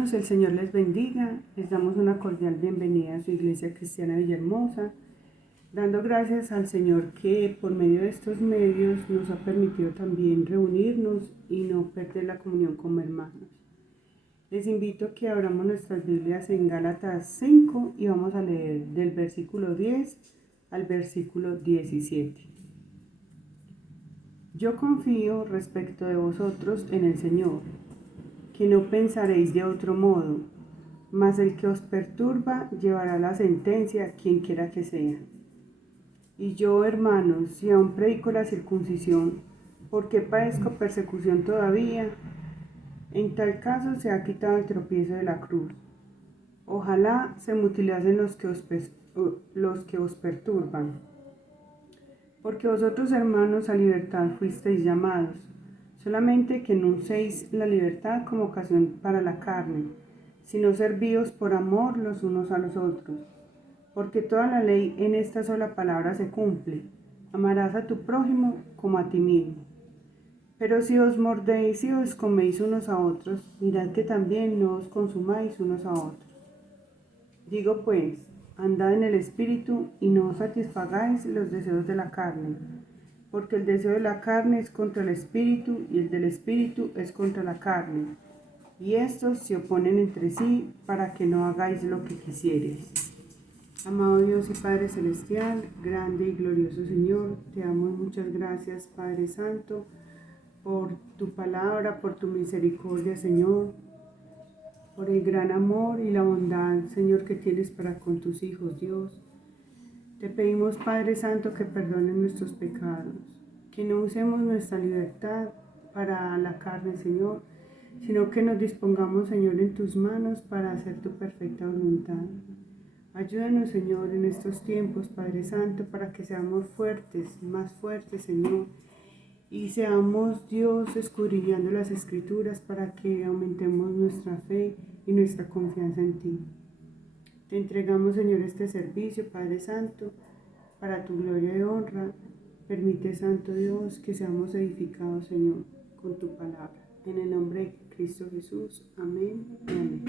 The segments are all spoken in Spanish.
Hermanos, el Señor les bendiga. Les damos una cordial bienvenida a su Iglesia Cristiana Villahermosa, dando gracias al Señor que por medio de estos medios nos ha permitido también reunirnos y no perder la comunión como hermanos. Les invito a que abramos nuestras Biblias en Gálatas 5 y vamos a leer del versículo 10 al versículo 17. Yo confío respecto de vosotros en el Señor, que no pensaréis de otro modo, mas el que os perturba llevará la sentencia, quien quiera que sea. Y yo, hermanos, si aún predico la circuncisión, ¿por qué padezco persecución todavía? En tal caso se ha quitado el tropiezo de la cruz. Ojalá se mutilasen los que os perturban. Porque vosotros, hermanos, a libertad fuisteis llamados, solamente que no uséis la libertad como ocasión para la carne, sino servíos por amor los unos a los otros. Porque toda la ley en esta sola palabra se cumple: amarás a tu prójimo como a ti mismo. Pero si os mordéis y os coméis unos a otros, mirad que también no os consumáis unos a otros. Digo pues, andad en el Espíritu y no satisfagáis los deseos de la carne, porque el deseo de la carne es contra el Espíritu y el del Espíritu es contra la carne, y estos se oponen entre sí para que no hagáis lo que quisiereis. Amado Dios y Padre Celestial, grande y glorioso Señor, te damos muchas gracias, Padre Santo, por tu palabra, por tu misericordia, Señor, por el gran amor y la bondad, Señor, que tienes para con tus hijos, Dios. Te pedimos, Padre Santo, que perdones nuestros pecados, que no usemos nuestra libertad para la carne, Señor, sino que nos dispongamos, Señor, en tus manos para hacer tu perfecta voluntad. Ayúdanos, Señor, en estos tiempos, Padre Santo, para que seamos fuertes, más fuertes, Señor, y seamos, Dios, escudriñando las Escrituras para que aumentemos nuestra fe y nuestra confianza en ti. Te entregamos, Señor, este servicio, Padre Santo, para tu gloria y honra. Permite, Santo Dios, que seamos edificados, Señor, con tu palabra. En el nombre de Cristo Jesús. Amén y amén.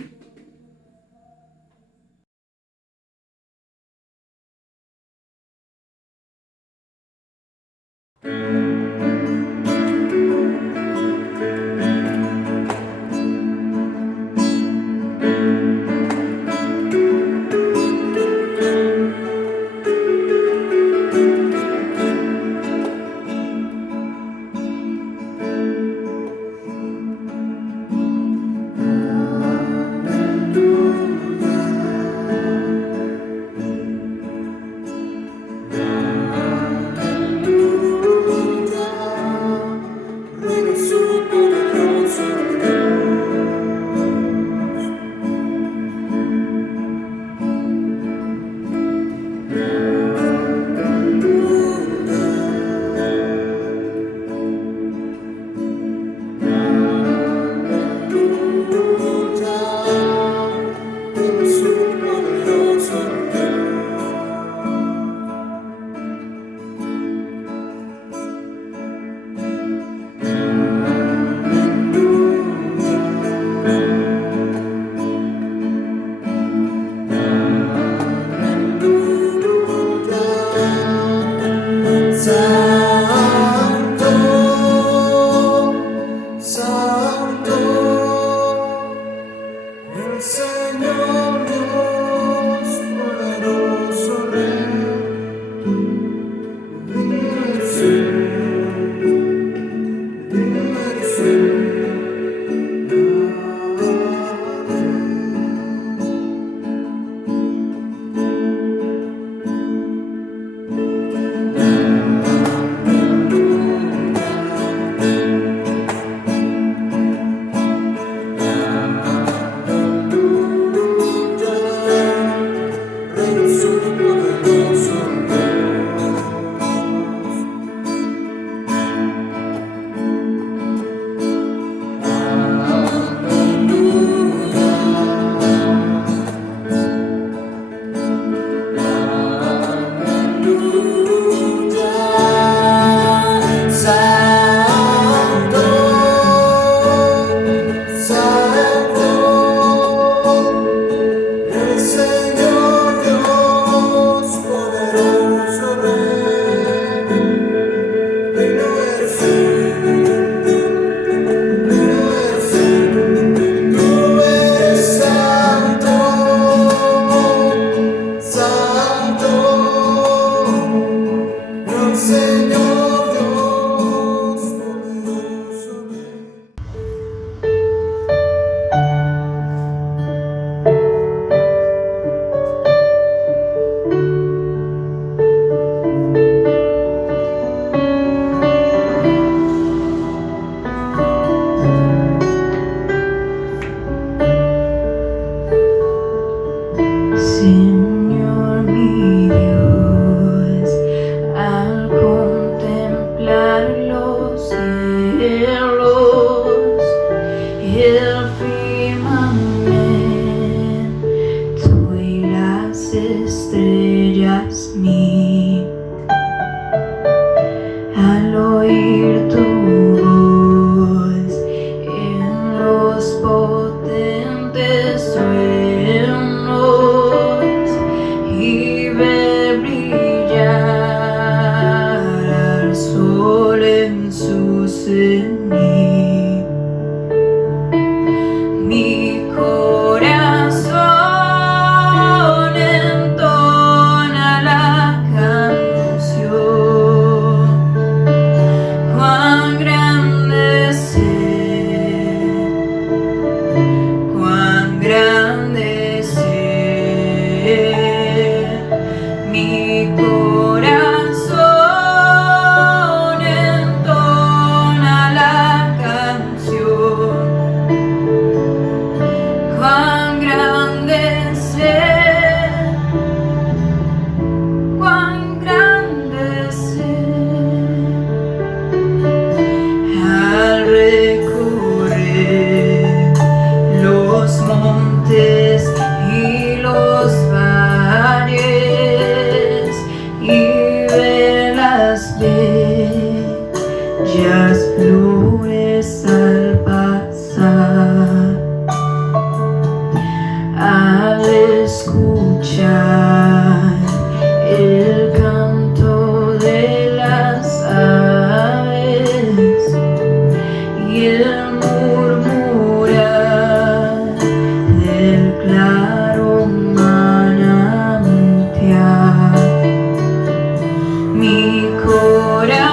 tras mí. Al oír tu voz en los potentes truenos y ver brillar al sol en su cenit, mi corazón entona la canción. Cuán grande es Él, cuán grande es Él. Mi corazón entona la canción. Cuán grande es Él, cuán grande es Él. Al recorrer los montes y los valles y ver las bellas flores al pasar, al escuchar el canto de las aves y el murmurar del claro manantial, mi corazón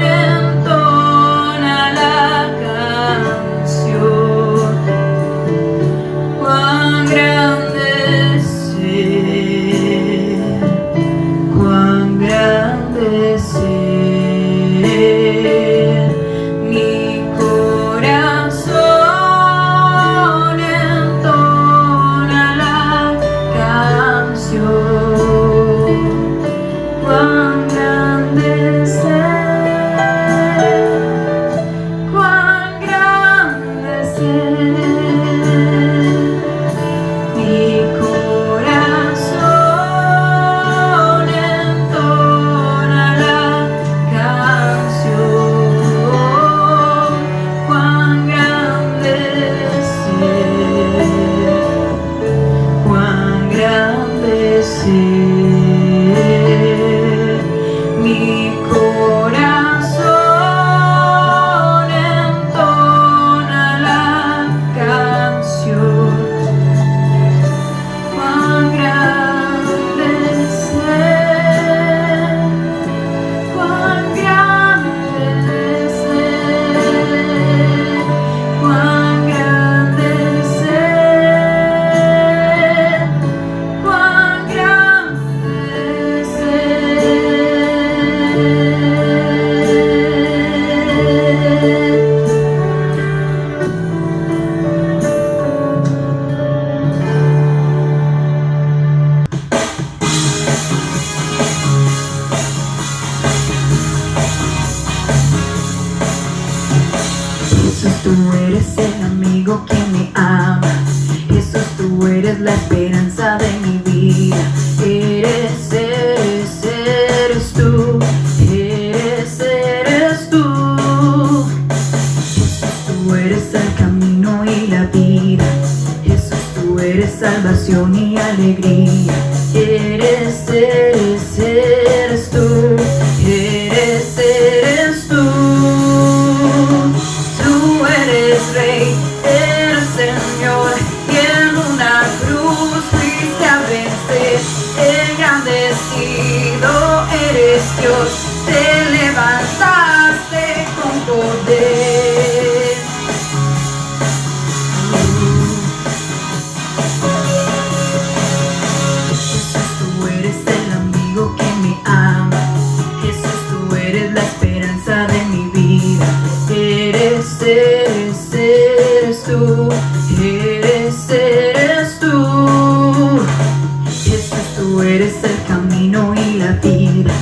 entona la canción. Cuán grande es Él, cuán grande es Él. Mi corazón entona la canción. Cuán grande es Él, cuán grande es Él. Mi corazón entona la canción. Cuán grande es Él, cuán grande es Él. Mi corazón entona la canción. Cuán grande es Él, cuán grande es Él, cuán grande es Él, cuán grande es Jesús, tú eres el amigo que me ama. Jesús, tú eres la esperanza de mi vida. Eres tú. Eres tú. Jesús, tú eres el camino y la vida. Jesús, tú eres salvación y alegría. Eres tú. Eres tú. Tú eres Rey, eres Señor, y en una cruz fuiste a vencer. Engrandecido eres Dios, te levantaste con poder. Jesús, tú eres el amigo que me ama. Jesús, tú eres la esperanza de mi vida. Eres tú. Eres tú. Jesús, tú eres el camino y la vida.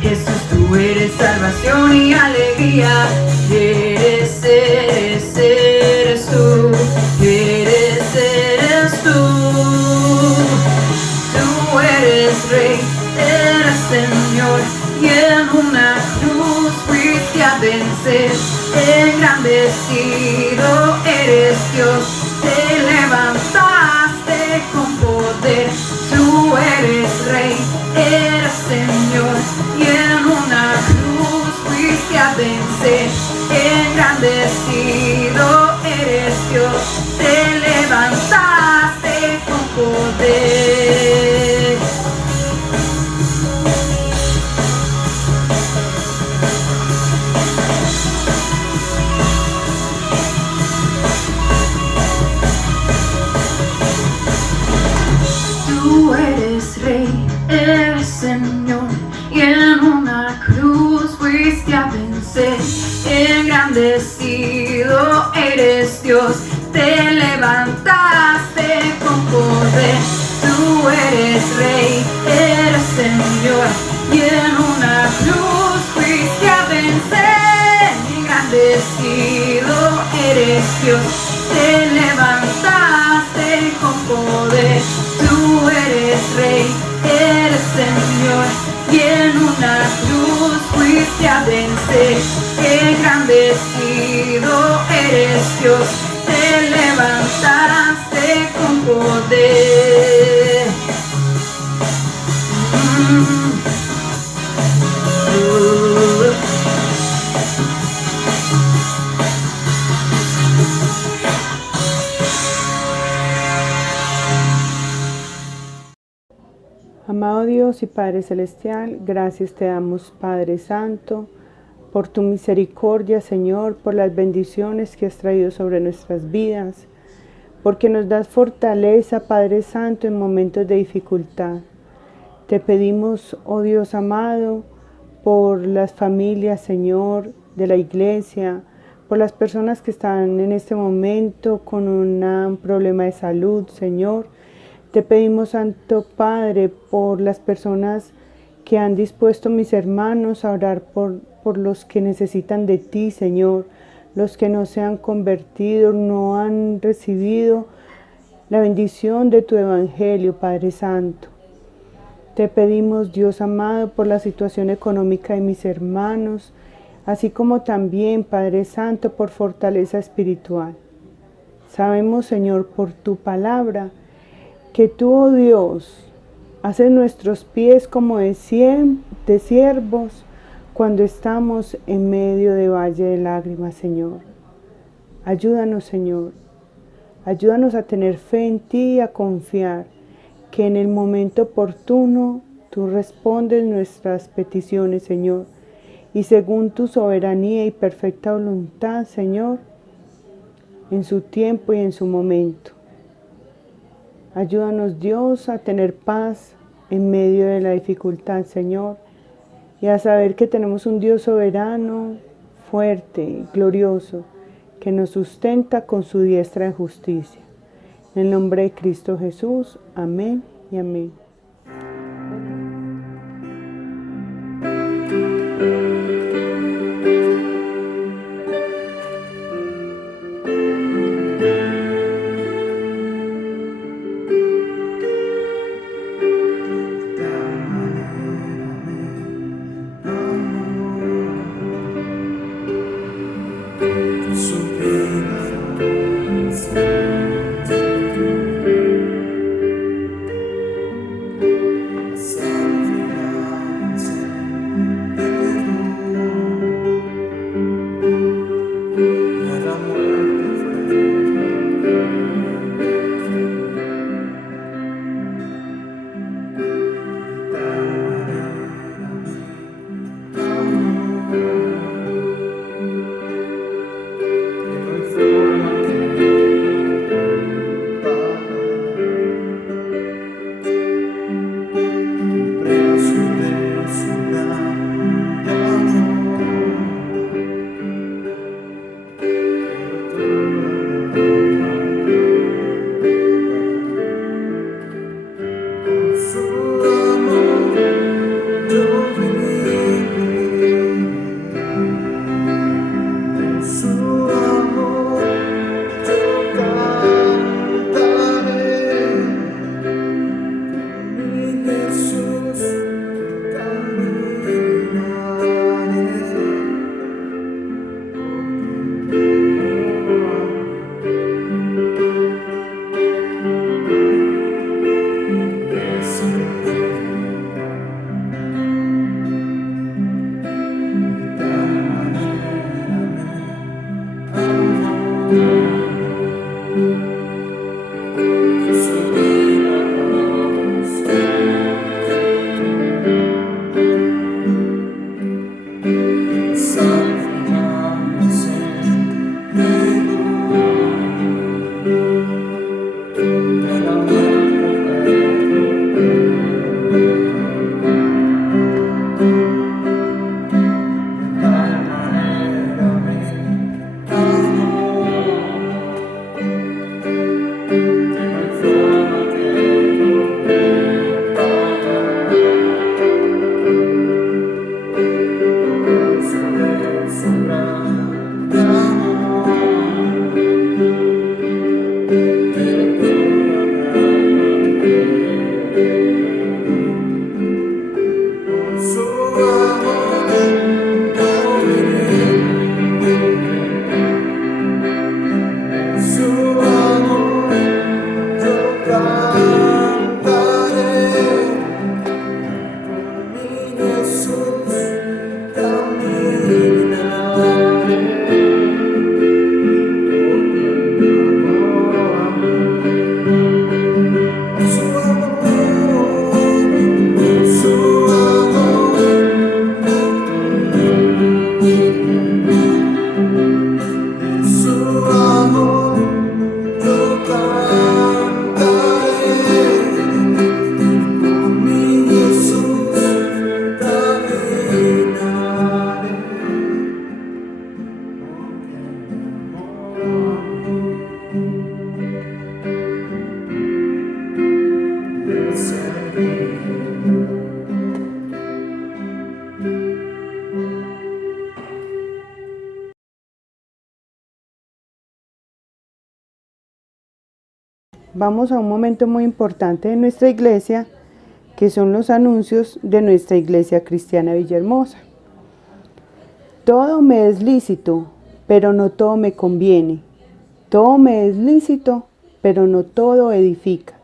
Jesús, tú eres salvación y alegría. Eres tú. Eres tú. Tú eres Rey, eres Señor, y en una cruz fuiste a vencer. Engrandecido eres Dios, te levantaste con poder. Tú eres Rey, eres Señor, y en una cruz fuiste a vencer. Engrandecido eres Dios, te levantaste con poder. Tú eres Rey, eres Señor, y en una cruz fuiste a vencer. Engrandecido eres Dios, te levantaste con poder. Tú eres Rey, eres Señor, y en una cruz fuiste a vencer. Engrandecido eres Dios, te levantaste con poder. Tú eres Rey, eres Señor, y en una cruz fuiste a vencer. Engrandecido eres Dios, te levantaste con poder. Amado Dios y Padre Celestial, gracias te damos, Padre Santo, por tu misericordia, Señor, por las bendiciones que has traído sobre nuestras vidas, porque nos das fortaleza, Padre Santo, en momentos de dificultad. Te pedimos, oh Dios amado, por las familias, Señor, de la iglesia, por las personas que están en este momento con un problema de salud, Señor. Te pedimos, Santo Padre, por las personas que han dispuesto mis hermanos a orar por los que necesitan de ti, Señor, los que no se han convertido, no han recibido la bendición de tu evangelio, Padre Santo. Te pedimos, Dios amado, por la situación económica de mis hermanos, así como también, Padre Santo, por fortaleza espiritual. Sabemos, Señor, por tu palabra, que tú, oh Dios, haces nuestros pies como de siervos cuando estamos en medio de valle de lágrimas, Señor. Ayúdanos, Señor. Ayúdanos a tener fe en ti y a confiar que en el momento oportuno tú respondes nuestras peticiones, Señor. Y según tu soberanía y perfecta voluntad, Señor, en su tiempo y en su momento. Ayúdanos, Dios, a tener paz en medio de la dificultad, Señor, y a saber que tenemos un Dios soberano, fuerte y glorioso, que nos sustenta con su diestra de justicia. En el nombre de Cristo Jesús, amén y amén. vamos a un momento muy importante de nuestra iglesia, que son los anuncios de nuestra iglesia cristiana Villahermosa. Todo me es lícito, pero no todo me conviene. Todo me es lícito, pero no todo edifica.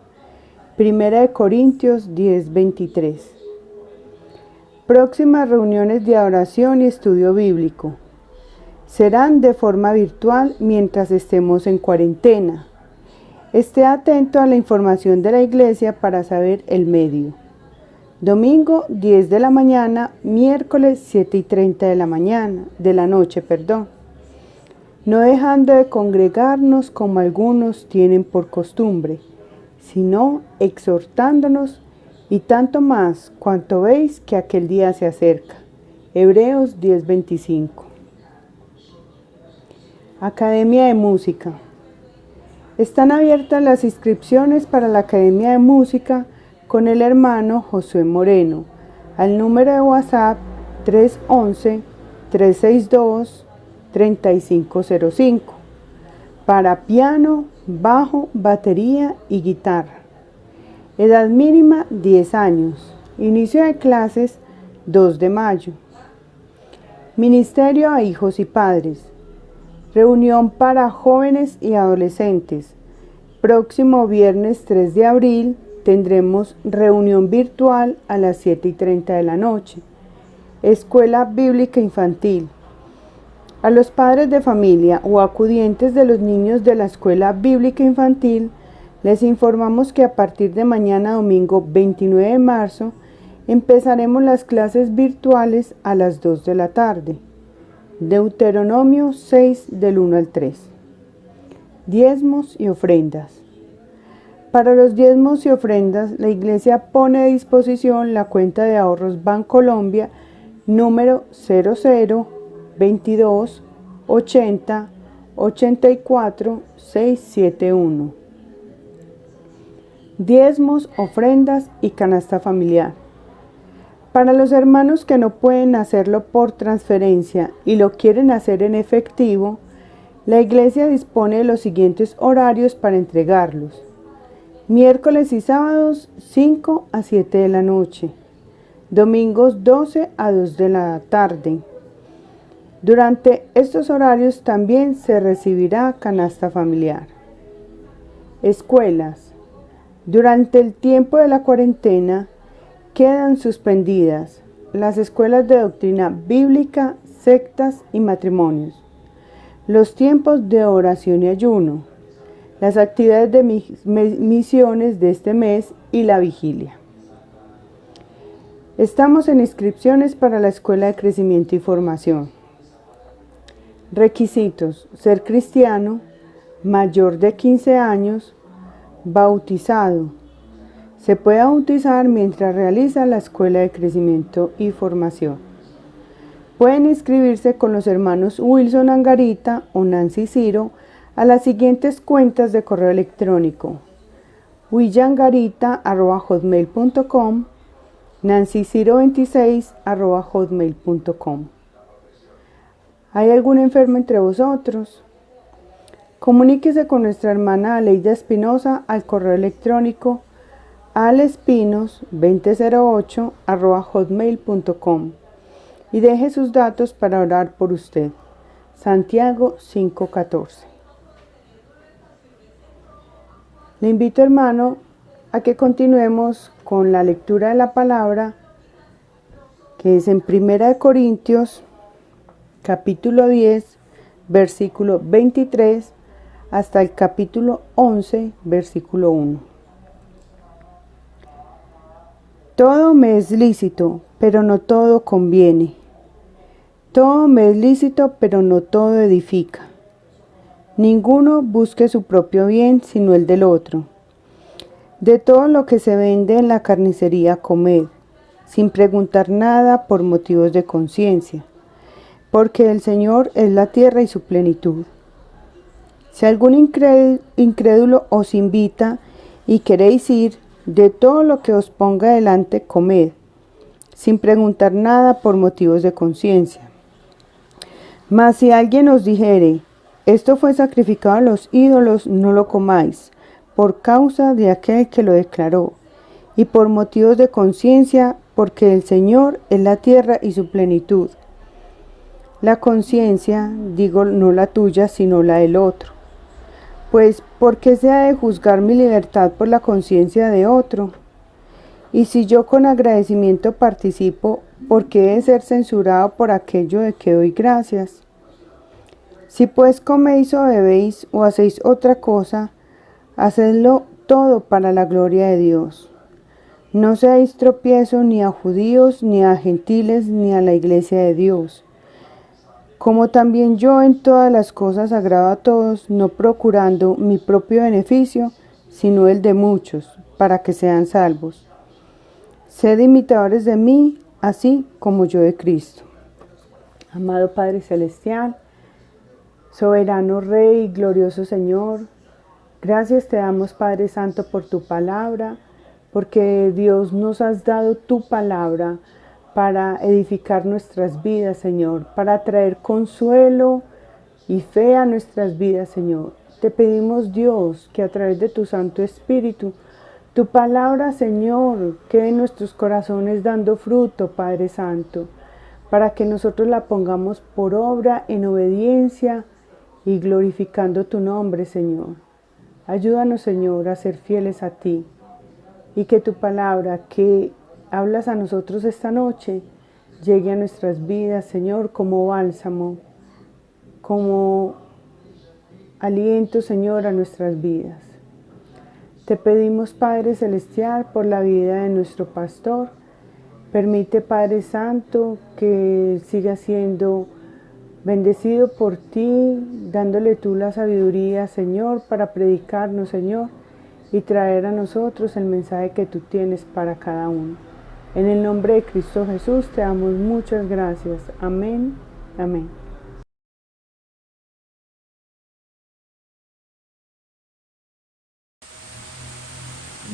1 Corintios 10:23. Próximas reuniones de oración y estudio bíblico. Serán de forma virtual mientras estemos en cuarentena. Esté atento a la información de la iglesia para saber el medio. Domingo 10 de la mañana, miércoles 7:30 de la noche. No dejando de congregarnos como algunos tienen por costumbre, sino exhortándonos, y tanto más cuanto veis que aquel día se acerca. Hebreos 10:25. Academia de Música. Están abiertas las inscripciones para la Academia de Música con el hermano Josué Moreno al número de WhatsApp 311-362-3505 para piano, bajo, batería y guitarra. Edad mínima 10 años. Inicio de clases 2 de mayo. Ministerio a hijos y padres. Reunión para jóvenes y adolescentes. Próximo viernes 3 de abril tendremos reunión virtual a las 7:30 de la noche. Escuela Bíblica Infantil. A los padres de familia o acudientes de los niños de la Escuela Bíblica Infantil les informamos que a partir de mañana domingo 29 de marzo empezaremos las clases virtuales a las 2 de la tarde. Deuteronomio 6 del 1 al 3. Diezmos y ofrendas. Para los diezmos y ofrendas, la Iglesia pone a disposición la cuenta de ahorros Bancolombia número 0022 80 84 671. Diezmos, ofrendas y canasta familiar. Para los hermanos que no pueden hacerlo por transferencia y lo quieren hacer en efectivo, la Iglesia dispone de los siguientes horarios para entregarlos. Miércoles y sábados 5 a 7 de la noche. Domingos 12 a 2 de la tarde. Durante estos horarios también se recibirá canasta familiar. Escuelas. Durante el tiempo de la cuarentena quedan suspendidas las escuelas de doctrina bíblica, sectas y matrimonios, los tiempos de oración y ayuno, las actividades de misiones de este mes y la vigilia. Estamos en inscripciones para la Escuela de Crecimiento y Formación. Requisitos: ser cristiano, mayor de 15 años, bautizado. Se puede bautizar mientras realiza la Escuela de Crecimiento y Formación. Pueden inscribirse con los hermanos Wilson Angarita o Nancy Ciro a las siguientes cuentas de correo electrónico: williangarita@hotmail.com, nancyciro26@hotmail.com. ¿Hay algún enfermo entre vosotros? Comuníquese con nuestra hermana Aleida Espinosa al correo electrónico alespinos2008@hotmail.com y deje sus datos para orar por usted. Santiago 5:14. Le invito, hermano, a que continuemos con la lectura de la palabra, que es en 1 Corintios, capítulo 10, versículo 23, hasta el capítulo 11, versículo 1. Todo me es lícito, pero no todo conviene. Todo me es lícito, pero no todo edifica. Ninguno busque su propio bien, sino el del otro. De todo lo que se vende en la carnicería comed, sin preguntar nada por motivos de conciencia, porque el Señor es la tierra y su plenitud. Si algún incrédulo os invita y queréis ir, de todo lo que os ponga delante comed, sin preguntar nada por motivos de conciencia. Mas si alguien os dijere, esto fue sacrificado a los ídolos, no lo comáis, por causa de aquel que lo declaró, y por motivos de conciencia, porque el Señor es la tierra y su plenitud. La conciencia, digo, no la tuya, sino la del otro. Pues, ¿por qué se ha de juzgar mi libertad por la conciencia de otro? Y si yo con agradecimiento participo, ¿por qué he de ser censurado por aquello de que doy gracias? Si pues coméis o bebéis o hacéis otra cosa, hacedlo todo para la gloria de Dios. No seáis tropiezo ni a judíos, ni a gentiles, ni a la iglesia de Dios. Como también yo en todas las cosas agrado a todos, no procurando mi propio beneficio, sino el de muchos, para que sean salvos. Sed imitadores de mí, así como yo de Cristo. Amado Padre Celestial, soberano Rey, glorioso Señor, gracias te damos, Padre Santo, por tu palabra, porque Dios nos has dado tu palabra para edificar nuestras vidas, Señor, para traer consuelo y fe a nuestras vidas, Señor. Te pedimos, Dios, que a través de tu Santo Espíritu, tu palabra, Señor, quede en nuestros corazones dando fruto, Padre Santo, para que nosotros la pongamos por obra en obediencia y glorificando tu nombre, Señor. Ayúdanos, Señor, a ser fieles a ti. Y que tu palabra que hablas a nosotros esta noche llegue a nuestras vidas, Señor, como bálsamo, como aliento, Señor, a nuestras vidas. Te pedimos, Padre Celestial, por la vida de nuestro pastor. Permite, Padre Santo, que siga siendo bendecido por ti, dándole tú la sabiduría, Señor, para predicarnos, Señor, y traer a nosotros el mensaje que tú tienes para cada uno. En el nombre de Cristo Jesús te damos muchas gracias. Amén. Amén.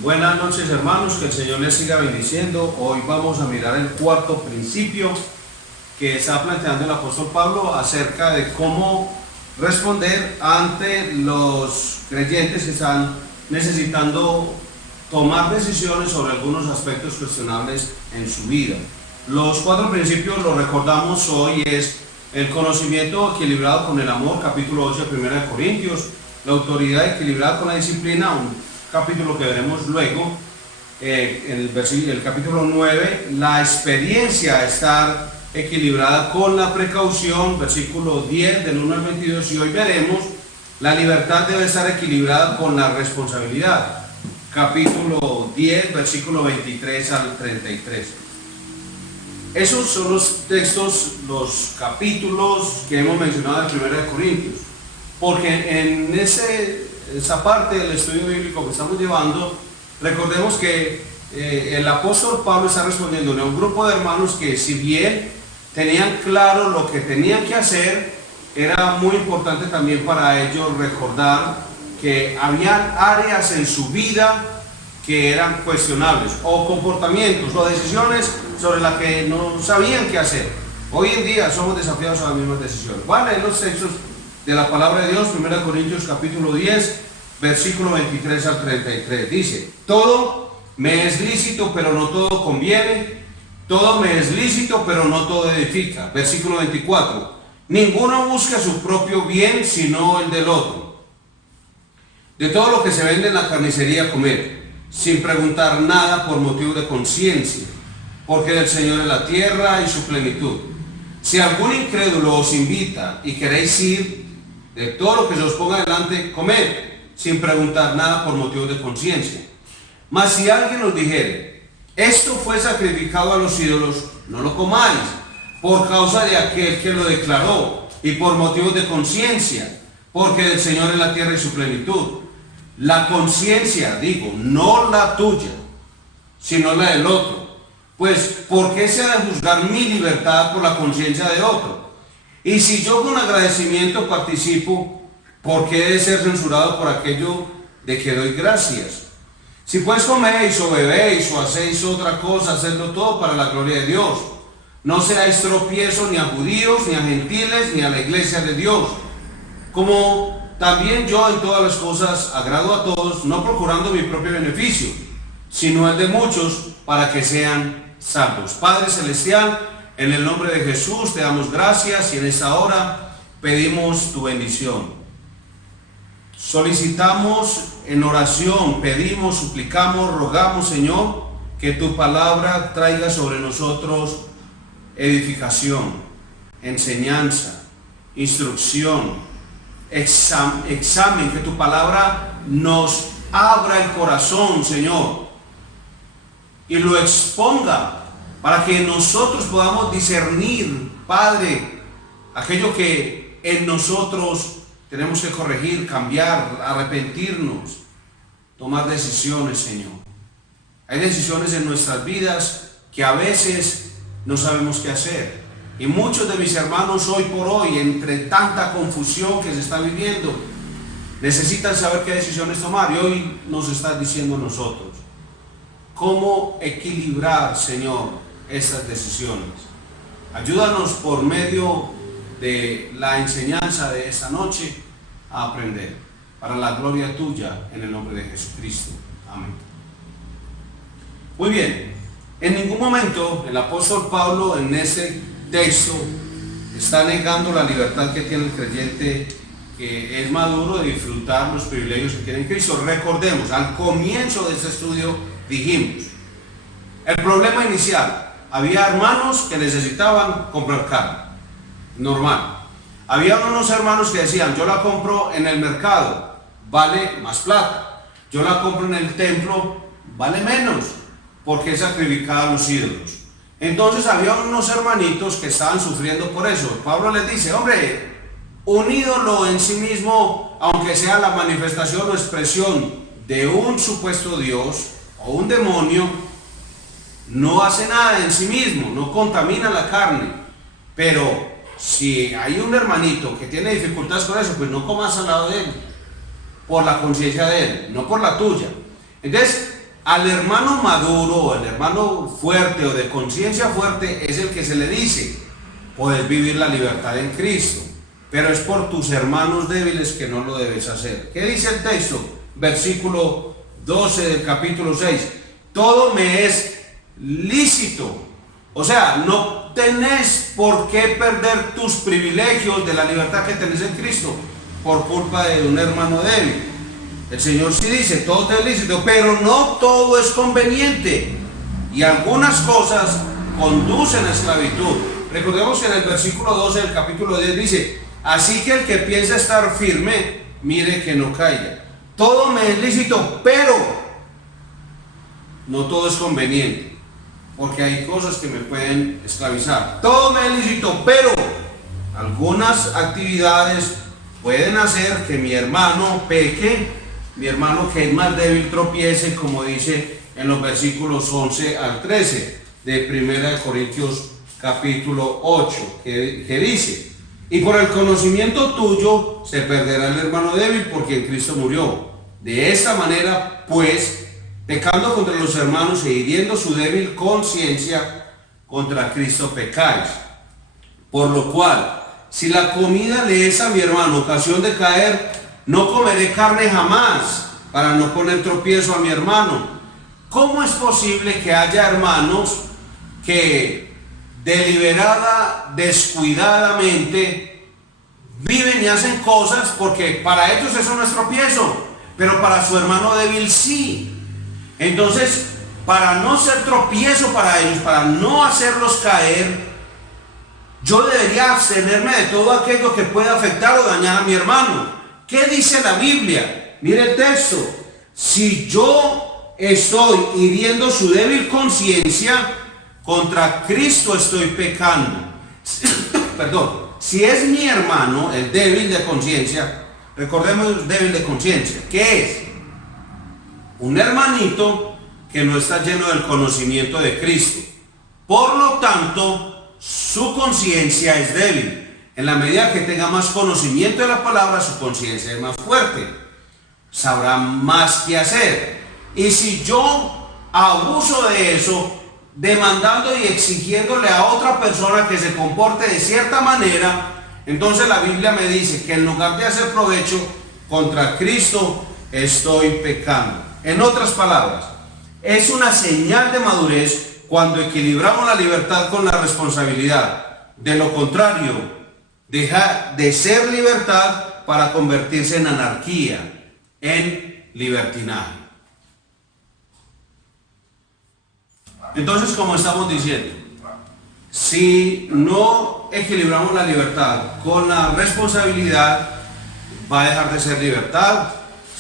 Buenas noches, hermanos, que el Señor les siga bendiciendo. Hoy vamos a mirar el cuarto principio que está planteando el apóstol Pablo acerca de cómo responder ante los creyentes que están necesitando tomar decisiones sobre algunos aspectos cuestionables en su vida. Los cuatro principios, los recordamos hoy, es el conocimiento equilibrado con el amor, capítulo 8 de 1 de Corintios, la autoridad equilibrada con la disciplina, un capítulo que veremos luego, el capítulo 9, la experiencia a estar equilibrada con la precaución, versículo 10 del 1 al 22, y hoy veremos la libertad debe estar equilibrada con la responsabilidad, capítulo 10, versículo 23 al 33. Esos son los textos, los capítulos que hemos mencionado en 1 de Corintios, porque en esa parte del estudio bíblico que estamos llevando, recordemos que el apóstol Pablo está respondiendo a un grupo de hermanos que, si bien tenían claro lo que tenían que hacer, era muy importante también para ellos recordar que había áreas en su vida que eran cuestionables, o comportamientos o decisiones sobre las que no sabían qué hacer. Hoy en día somos desafiados a las mismas decisiones. Van a leer los textos de la palabra de Dios, 1 Corintios capítulo 10, versículo 23 al 33. Dice: todo me es lícito, pero no todo conviene. Todo me es lícito, pero no todo edifica. Versículo 24. Ninguno busca su propio bien, sino el del otro. De todo lo que se vende en la carnicería comed, sin preguntar nada por motivo de conciencia, porque del Señor es la tierra y su plenitud. Si algún incrédulo os invita y queréis ir, de todo lo que se os ponga delante, comed, sin preguntar nada por motivo de conciencia. Mas si alguien os dijere: esto fue sacrificado a los ídolos, no lo comáis, por causa de aquel que lo declaró, y por motivos de conciencia, porque del Señor es la tierra y su plenitud. La conciencia, digo, no la tuya, sino la del otro. Pues, ¿por qué se ha de juzgar mi libertad por la conciencia de otro? Y si yo con agradecimiento participo, ¿por qué he de ser censurado por aquello de que doy gracias? Si pues coméis o bebéis o hacéis otra cosa, hacedlo todo para la gloria de Dios. No seáis tropiezo ni a judíos, ni a gentiles, ni a la iglesia de Dios. Como también yo en todas las cosas agrado a todos, no procurando mi propio beneficio, sino el de muchos, para que sean salvos. Padre Celestial, en el nombre de Jesús te damos gracias y en esta hora pedimos tu bendición. Solicitamos en oración, pedimos, suplicamos, rogamos, Señor, que tu palabra traiga sobre nosotros edificación, enseñanza, instrucción, examen, que tu palabra nos abra el corazón, Señor, y lo exponga para que nosotros podamos discernir, Padre, aquello que en nosotros tenemos que corregir, cambiar, arrepentirnos, tomar decisiones, Señor. Hay decisiones en nuestras vidas que a veces no sabemos qué hacer. Y muchos de mis hermanos hoy por hoy, entre tanta confusión que se está viviendo, necesitan saber qué decisiones tomar. Y hoy nos estás diciendo a nosotros cómo equilibrar, Señor, estas decisiones. Ayúdanos por medio de la enseñanza de esta noche a aprender, para la gloria tuya, en el nombre de Jesucristo. Amén. Muy bien, en ningún momento el apóstol Pablo en este texto está negando la libertad que tiene el creyente que es maduro de disfrutar los privilegios que tiene en Cristo. Recordemos, al comienzo de este estudio dijimos, el problema inicial, había hermanos que necesitaban comprar carne, normal. Había unos hermanos que decían, yo la compro en el mercado, vale más plata. Yo la compro en el templo, vale menos, porque es sacrificada a los ídolos. Entonces había unos hermanitos que estaban sufriendo por eso. Pablo les dice, hombre, un ídolo en sí mismo, aunque sea la manifestación o expresión de un supuesto Dios o un demonio, no hace nada en sí mismo, no contamina la carne. Pero si hay un hermanito que tiene dificultades con eso, pues no comas al lado de él, por la conciencia de él, no por la tuya. Entonces, al hermano maduro, el hermano fuerte o de conciencia fuerte, es el que se le dice, puedes vivir la libertad en Cristo, pero es por tus hermanos débiles que no lo debes hacer. ¿Qué dice el texto? Versículo 12 del capítulo 6. Todo me es lícito. O sea, no tenés por qué perder tus privilegios de la libertad que tenés en Cristo por culpa de un hermano débil. El Señor sí dice, todo te es lícito, pero no todo es conveniente. Y algunas cosas conducen a esclavitud. Recordemos que en el versículo 12 del capítulo 10 dice, así que el que piensa estar firme, mire que no caiga. Todo me es lícito, pero no todo es conveniente, porque hay cosas que me pueden esclavizar. Todo me es lícito, pero algunas actividades pueden hacer que mi hermano peque, mi hermano que es más débil tropiece, como dice en los versículos 11 al 13 de 1 Corintios capítulo 8, que dice, y por el conocimiento tuyo se perderá el hermano débil, porque en Cristo murió. De esta manera, pues, pecando contra los hermanos e hiriendo su débil conciencia, contra Cristo pecáis. Por lo cual, si la comida le es a mi hermano ocasión de caer, no comeré carne jamás, para no poner tropiezo a mi hermano. ¿Cómo es posible que haya hermanos que deliberada, descuidadamente viven y hacen cosas porque para ellos eso no es tropiezo, pero para su hermano débil sí? Entonces, para no ser tropiezo para ellos, para no hacerlos caer, yo debería abstenerme de todo aquello que pueda afectar o dañar a mi hermano. ¿Qué dice la Biblia? Mire el texto. Si yo estoy hiriendo su débil conciencia, contra Cristo estoy pecando. Perdón. Si es mi hermano, el débil de conciencia, recordemos el débil de conciencia. ¿Qué es? Un hermanito que no está lleno del conocimiento de Cristo. Por lo tanto, su conciencia es débil. En la medida que tenga más conocimiento de la palabra, su conciencia es más fuerte. Sabrá más qué hacer. Y si yo abuso de eso, demandando y exigiéndole a otra persona que se comporte de cierta manera, entonces la Biblia me dice que en lugar de hacer provecho, contra Cristo, estoy pecando. En otras palabras, es una señal de madurez cuando equilibramos la libertad con la responsabilidad. De lo contrario, deja de ser libertad para convertirse en anarquía, en libertinaje. Entonces, como estamos diciendo, si no equilibramos la libertad con la responsabilidad, va a dejar de ser libertad,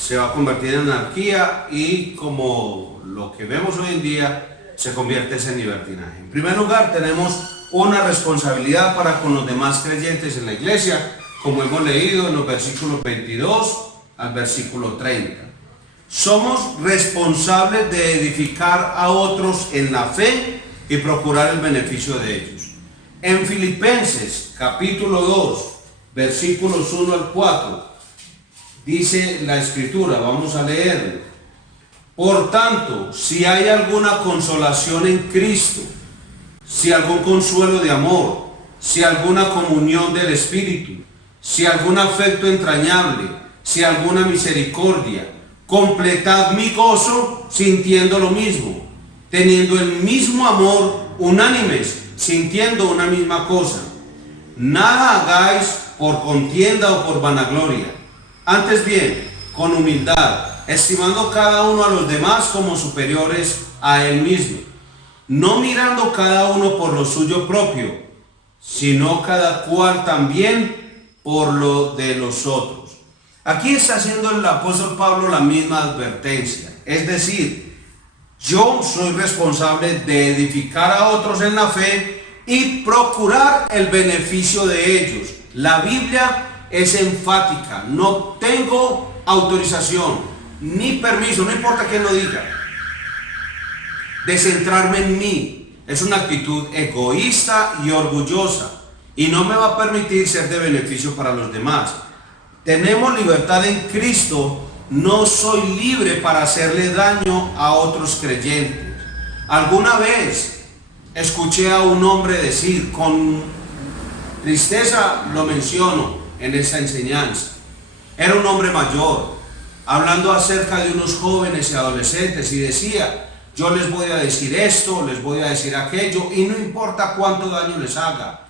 se va a convertir en anarquía y, como lo que vemos hoy en día, se convierte en libertinaje. En primer lugar, tenemos una responsabilidad para con los demás creyentes en la iglesia, como hemos leído en los versículos 22 al versículo 30. Somos responsables de edificar a otros en la fe y procurar el beneficio de ellos. En Filipenses capítulo 2, versículos 1 al 4, dice la escritura, vamos a leerlo. Por tanto, si hay alguna consolación en Cristo, si algún consuelo de amor, si alguna comunión del Espíritu, si algún afecto entrañable, si alguna misericordia, completad mi gozo sintiendo lo mismo, teniendo el mismo amor, unánimes, sintiendo una misma cosa. Nada hagáis por contienda o por vanagloria, antes bien, con humildad, estimando cada uno a los demás como superiores a él mismo, no mirando cada uno por lo suyo propio, sino cada cual también por lo de los otros. Aquí está haciendo el apóstol Pablo la misma advertencia, es decir, yo soy responsable de edificar a otros en la fe y procurar el beneficio de ellos. La Biblia es enfática, no tengo autorización ni permiso, no importa quién lo diga, de centrarme en mí. Es una actitud egoísta y orgullosa y no me va a permitir ser de beneficio para los demás. Tenemos libertad en Cristo, no soy libre para hacerle daño a otros creyentes. Alguna vez escuché a un hombre decir, con tristeza lo menciono en esta enseñanza, era un hombre mayor, hablando acerca de unos jóvenes y adolescentes, y decía, yo les voy a decir esto, les voy a decir aquello, y no importa cuánto daño les haga.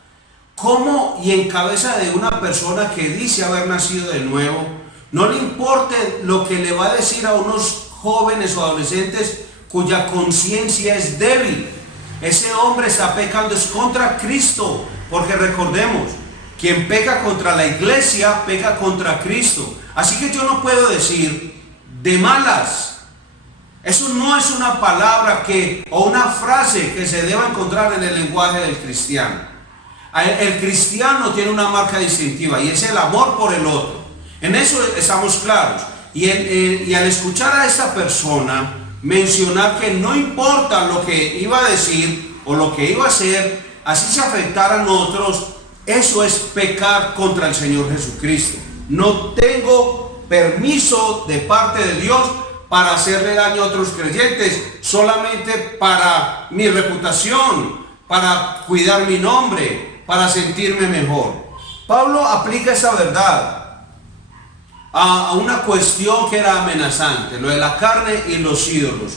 ¿Cómo? Y en cabeza de una persona que dice haber nacido de nuevo, no le importe lo que le va a decir a unos jóvenes o adolescentes cuya conciencia es débil. Ese hombre está pecando es contra Cristo, porque recordemos, quien peca contra la iglesia, peca contra Cristo. Así que yo no puedo decir de malas. Eso no es una palabra o una frase que se deba encontrar en el lenguaje del cristiano. El cristiano tiene una marca distintiva y es el amor por el otro. En eso estamos claros. Y al escuchar a esta persona mencionar que no importa lo que iba a decir o lo que iba a hacer, así se afectaran otros, eso es pecar contra el Señor Jesucristo. No tengo permiso de parte de Dios para hacerle daño a otros creyentes, solamente para mi reputación, para cuidar mi nombre, para sentirme mejor. Pablo aplica esa verdad a una cuestión que era amenazante, lo de la carne y los ídolos.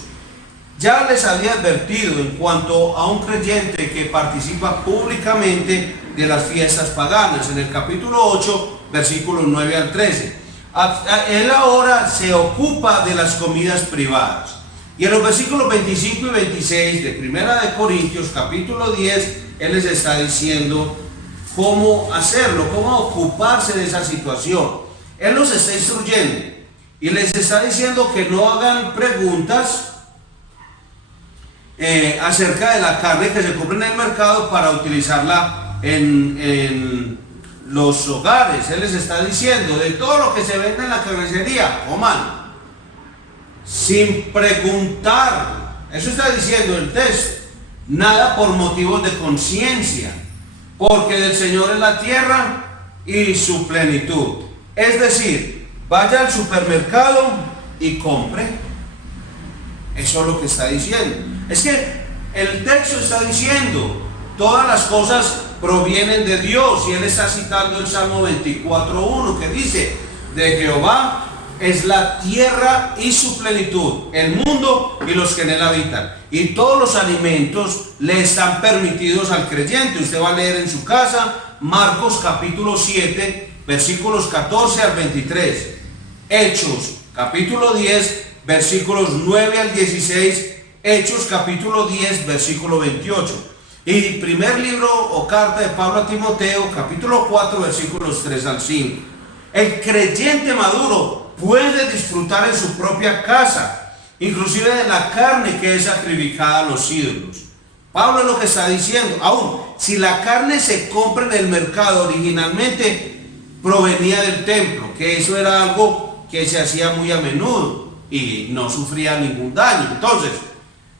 Ya les había advertido en cuanto a un creyente que participa públicamente de las fiestas paganas, en el capítulo 8, versículos 9 al 13. Él ahora se ocupa de las comidas privadas. Y en los versículos 25 y 26 de Primera de Corintios, capítulo 10, él les está diciendo cómo hacerlo, cómo ocuparse de esa situación. Él los está instruyendo y les está diciendo que no hagan preguntas acerca de la carne que se compra en el mercado para utilizarla en los hogares. Él les está diciendo, de todo lo que se vende en la carnicería, coman sin preguntar. Eso está diciendo el texto. Nada por motivos de conciencia, porque del Señor es la tierra y su plenitud. Es decir, vaya al supermercado y compre. Eso es lo que está diciendo. Es que el texto está diciendo, todas las cosas provienen de Dios, y él está citando el Salmo 24:1, que dice, de Jehová es la tierra y su plenitud, el mundo y los que en él habitan. Y todos los alimentos le están permitidos al creyente. Usted va a leer en su casa Marcos capítulo 7, versículos 14 al 23. Hechos capítulo 10, versículos 9 al 16. Hechos capítulo 10, versículo 28. Y primer libro o carta de Pablo a Timoteo, capítulo 4, versículos 3 al 5. El creyente maduro puede disfrutar en su propia casa, inclusive de la carne que es sacrificada a los ídolos. Pablo es lo que está diciendo. Aún si la carne se compra en el mercado, originalmente provenía del templo, que eso era algo que se hacía muy a menudo y no sufría ningún daño. Entonces,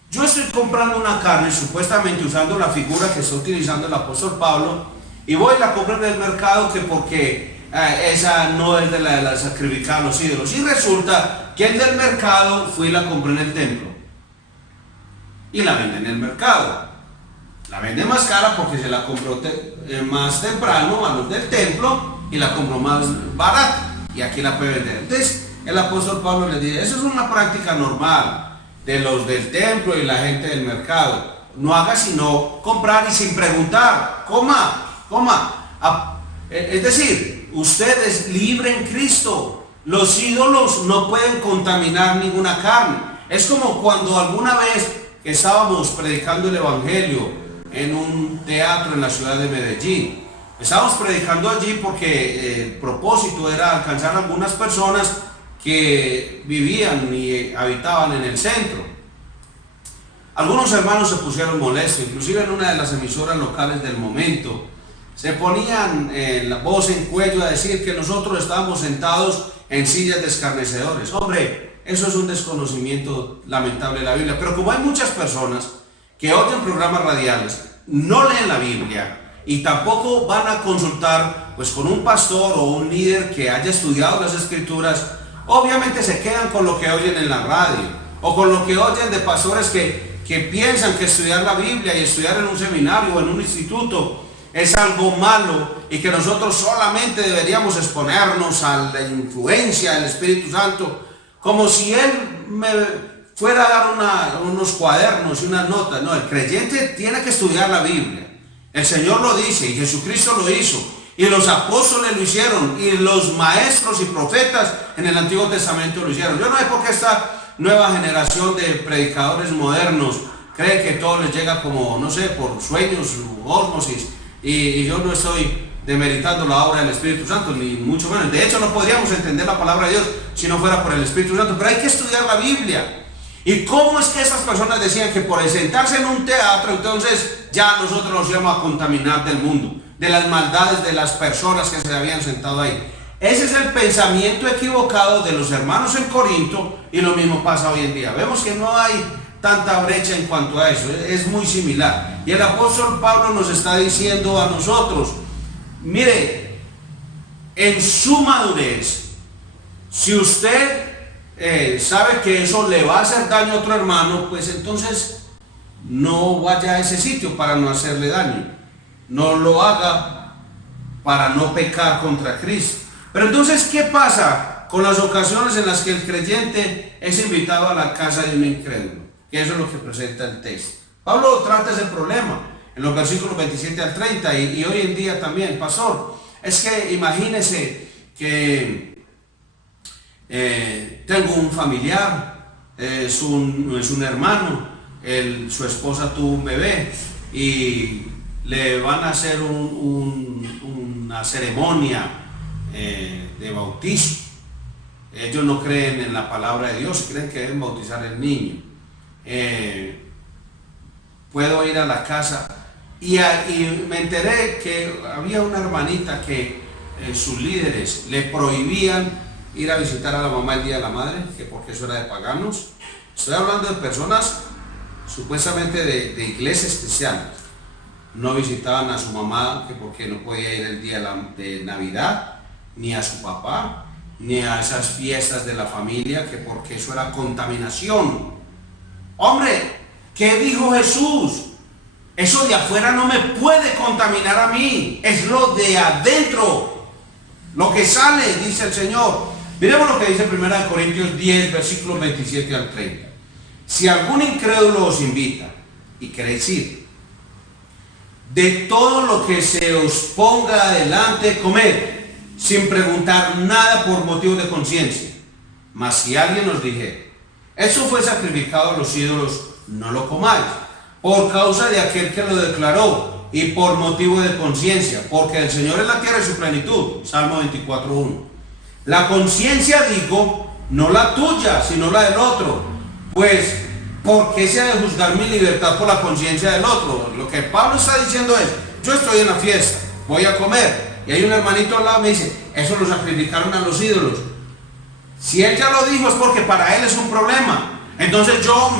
yo estoy comprando una carne, supuestamente usando la figura que está utilizando el apóstol Pablo, y voy y la compro en el mercado que porque esa no es de la sacrificada a los ídolos. Y resulta que el del mercado fui y la compré en el templo. Y la vende en el mercado. La vende más cara porque se la compró más temprano a los del templo y la compró más barata. Y aquí la puede vender. Entonces el apóstol Pablo le dice, eso es una práctica normal de los del templo y la gente del mercado. No haga sino comprar y sin preguntar. Coma. Es decir, usted es libre en Cristo. Los ídolos no pueden contaminar ninguna carne. Es como cuando alguna vez que estábamos predicando el evangelio en un teatro en la ciudad de Medellín. Estábamos predicando allí porque el propósito era alcanzar a algunas personas que vivían y habitaban en el centro. Algunos hermanos se pusieron molestos, inclusive en una de las emisoras locales del momento se ponían la voz en cuello a decir que nosotros estábamos sentados en sillas de escarnecedores. Hombre, eso es un desconocimiento lamentable de la Biblia. Pero como hay muchas personas que oyen programas radiales, no leen la Biblia y tampoco van a consultar pues con un pastor o un líder que haya estudiado las escrituras, obviamente se quedan con lo que oyen en la radio o con lo que oyen de pastores que piensan que estudiar la Biblia y estudiar en un seminario o en un instituto es algo malo y que nosotros solamente deberíamos exponernos a la influencia del Espíritu Santo, como si Él me fuera a dar unos cuadernos y unas notas. No, el creyente tiene que estudiar la Biblia. El Señor lo dice y Jesucristo lo hizo y los apóstoles lo hicieron y los maestros y profetas en el Antiguo Testamento lo hicieron. Yo no sé por qué esta nueva generación de predicadores modernos cree que todo les llega como, no sé, por sueños u ósmosis, y yo no estoy demeritando la obra del Espíritu Santo, ni mucho menos. De hecho, no podríamos entender la palabra de Dios si no fuera por el Espíritu Santo, pero hay que estudiar la Biblia. ¿Y cómo es que esas personas decían que por sentarse en un teatro, entonces ya nosotros nos íbamos a contaminar del mundo, de las maldades de las personas que se habían sentado ahí? Ese es el pensamiento equivocado de los hermanos en Corinto, y lo mismo pasa hoy en día. Vemos que no hay tanta brecha en cuanto a eso, es muy similar. Y el apóstol Pablo nos está diciendo a nosotros, mire, en su madurez, si usted sabe que eso le va a hacer daño a otro hermano, pues entonces no vaya a ese sitio para no hacerle daño. No lo haga para no pecar contra Cristo. Pero entonces, ¿qué pasa con las ocasiones en las que el creyente es invitado a la casa de un incrédulo? Que eso es lo que presenta el texto. Pablo trata ese problema en los versículos 27 al 30 y hoy en día también. Pastor, es que imagínese que tengo un familiar, es un hermano, su esposa tuvo un bebé y le van a hacer una ceremonia de bautismo. Ellos no creen en la palabra de Dios, creen que deben bautizar al niño. Puedo ir a la casa y me enteré que había una hermanita que sus líderes le prohibían ir a visitar a la mamá el día de la madre, que porque eso era de paganos. Estoy hablando de personas supuestamente de iglesia especial. No visitaban a su mamá, que porque no podía ir el día de Navidad, ni a su papá, ni a esas fiestas de la familia, que porque eso era contaminación. Hombre, ¿qué dijo Jesús? Eso de afuera no me puede contaminar a mí, es lo de adentro Lo que sale, dice el Señor. Miremos lo que dice 1 Corintios 10, versículos 27 al 30. Si algún incrédulo os invita y queréis ir, de todo lo que se os ponga adelante, comed, sin preguntar nada por motivo de conciencia. Mas si alguien os dijere, eso fue sacrificado a los ídolos, no lo comáis, por causa de aquel que lo declaró, y por motivo de conciencia, porque el Señor es la tierra y su plenitud. Salmo 24:1. La conciencia, digo, no la tuya, sino la del otro. Pues, ¿por qué se ha de juzgar mi libertad por la conciencia del otro? Lo que Pablo está diciendo es, yo estoy en la fiesta, voy a comer, y hay un hermanito al lado me dice, eso lo sacrificaron a los ídolos. Si él ya lo dijo es porque para él es un problema. Entonces yo,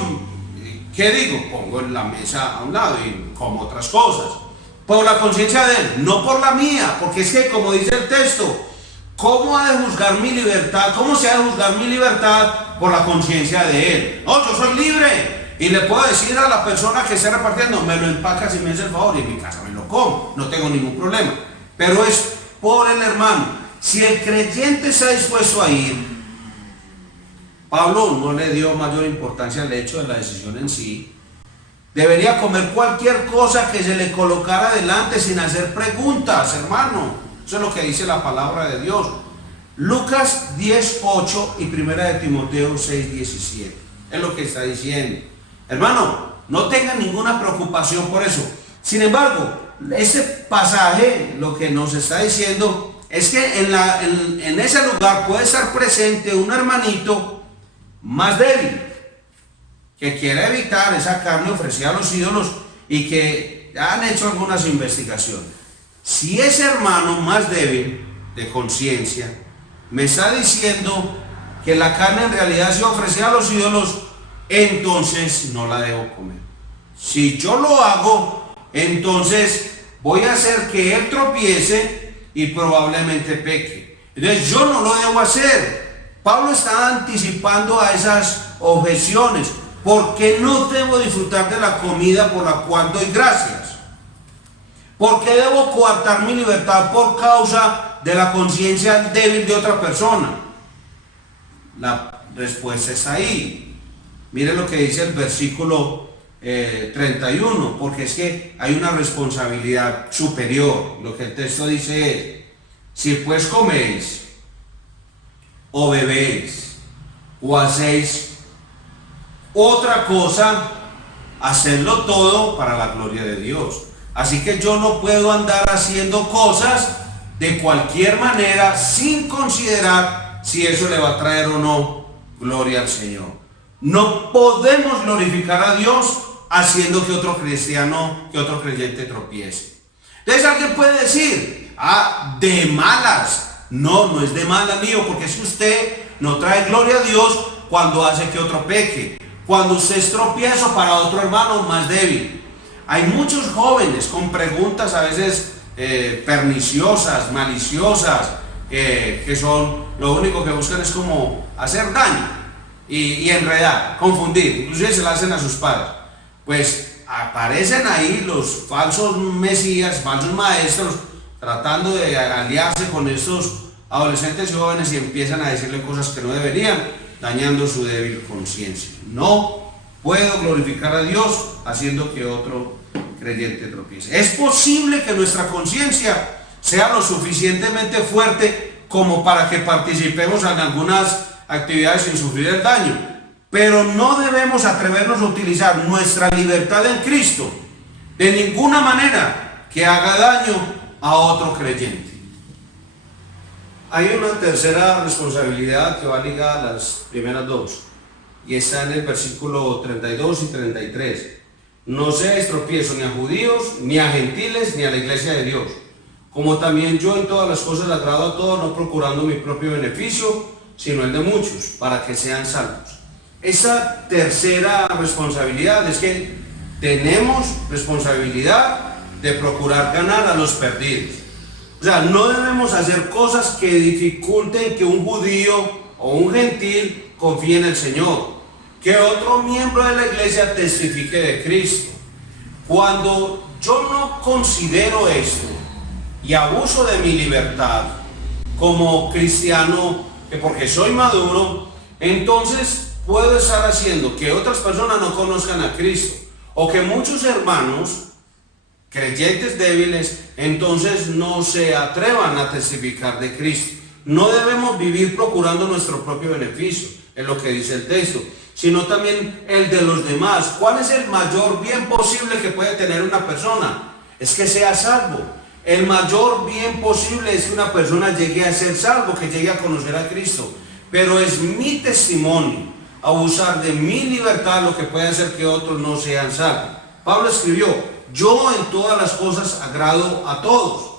¿qué digo? Pongo en la mesa a un lado y como otras cosas. Por la conciencia de él, no por la mía, porque es que como dice el texto, ¿cómo ha de juzgar mi libertad? ¿Cómo se ha de juzgar mi libertad por la conciencia de él? No, yo soy libre y le puedo decir a la persona que esté repartiendo, me lo empacas y me hace el favor y en mi casa me lo como, no tengo ningún problema. Pero es por el hermano. Si el creyente está dispuesto a ir, Pablo no le dio mayor importancia al hecho de la decisión en sí. Debería comer cualquier cosa que se le colocara delante sin hacer preguntas, hermano. Eso es lo que dice la palabra de Dios. Lucas 10:8 y 1 de Timoteo 6:17. Es lo que está diciendo. Hermano, no tengan ninguna preocupación por eso. Sin embargo, ese pasaje lo que nos está diciendo es que en ese lugar puede estar presente un hermanito más débil, que quiere evitar esa carne ofrecida a los ídolos y que han hecho algunas investigaciones. Si ese hermano más débil de conciencia me está diciendo que la carne en realidad se ofrece a los ídolos, entonces no la debo comer. Si yo lo hago, entonces voy a hacer que él tropiece y probablemente peque. Entonces yo no lo debo hacer. Pablo está anticipando a esas objeciones. ¿Por qué no debo disfrutar de la comida por la cual doy gracias? ¿Por qué debo coartar mi libertad por causa de la conciencia débil de otra persona? La respuesta está ahí. Mire lo que dice el versículo 31, porque es que hay una responsabilidad superior. Lo que el texto dice es, si pues coméis, o bebéis, o hacéis otra cosa, hacedlo todo para la gloria de Dios. Así que yo no puedo andar haciendo cosas de cualquier manera sin considerar si eso le va a traer o no gloria al Señor. No podemos glorificar a Dios haciendo que otro cristiano, que otro creyente tropiece. Entonces alguien puede decir, de malas. No, no es de malas, mío, porque es que usted no trae gloria a Dios cuando hace que otro peque. Cuando usted es tropiezo para otro hermano más débil. Hay muchos jóvenes con preguntas a veces perniciosas, maliciosas, que son, lo único que buscan es como hacer daño y enredar, confundir, inclusive se la hacen a sus padres. Pues aparecen ahí los falsos mesías, falsos maestros, tratando de aliarse con estos adolescentes y jóvenes y empiezan a decirle cosas que no deberían, dañando su débil conciencia. No puedo glorificar a Dios haciendo que otro creyente tropiece. Es posible que nuestra conciencia sea lo suficientemente fuerte como para que participemos en algunas actividades sin sufrir el daño, pero no debemos atrevernos a utilizar nuestra libertad en Cristo de ninguna manera que haga daño a otro creyente. Hay una tercera responsabilidad que va ligada a las primeras dos, y está en el versículo 32 y 33. No seáis tropiezo ni a judíos, ni a gentiles, ni a la iglesia de Dios. Como también yo en todas las cosas agrado a todos, no procurando mi propio beneficio, sino el de muchos, para que sean salvos. Esa tercera responsabilidad es que tenemos responsabilidad de procurar ganar a los perdidos. O sea, no debemos hacer cosas que dificulten que un judío o un gentil confíe en el Señor, que otro miembro de la iglesia testifique de Cristo. Cuando yo no considero esto y abuso de mi libertad, como cristiano, que porque soy maduro, entonces puedo estar haciendo que otras personas no conozcan a Cristo, o que muchos hermanos creyentes débiles entonces no se atrevan a testificar de Cristo. No debemos vivir procurando nuestro propio beneficio, es lo que dice el texto, sino también el de los demás. ¿Cuál es el mayor bien posible que puede tener una persona? Es que sea salvo. El mayor bien posible es que una persona llegue a ser salvo, que llegue a conocer a Cristo. Pero es mi testimonio, abusar de mi libertad, lo que puede hacer que otros no sean salvos. Pablo escribió: yo en todas las cosas agrado a todos.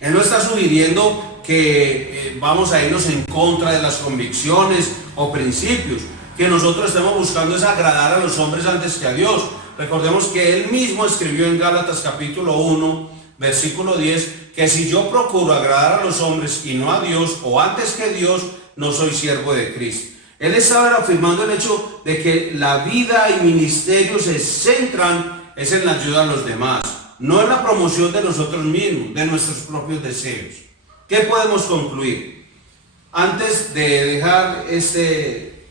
Él no está sugiriendo que vamos a irnos en contra de las convicciones o principios, que nosotros estemos buscando es agradar a los hombres antes que a Dios. Recordemos que él mismo escribió en Gálatas capítulo 1, versículo 10, que si yo procuro agradar a los hombres y no a Dios, o antes que Dios, no soy siervo de Cristo. Él estaba afirmando el hecho de que la vida y ministerio se centran es en la ayuda a los demás, no en la promoción de nosotros mismos, de nuestros propios deseos. ¿Qué podemos concluir? Antes de dejar este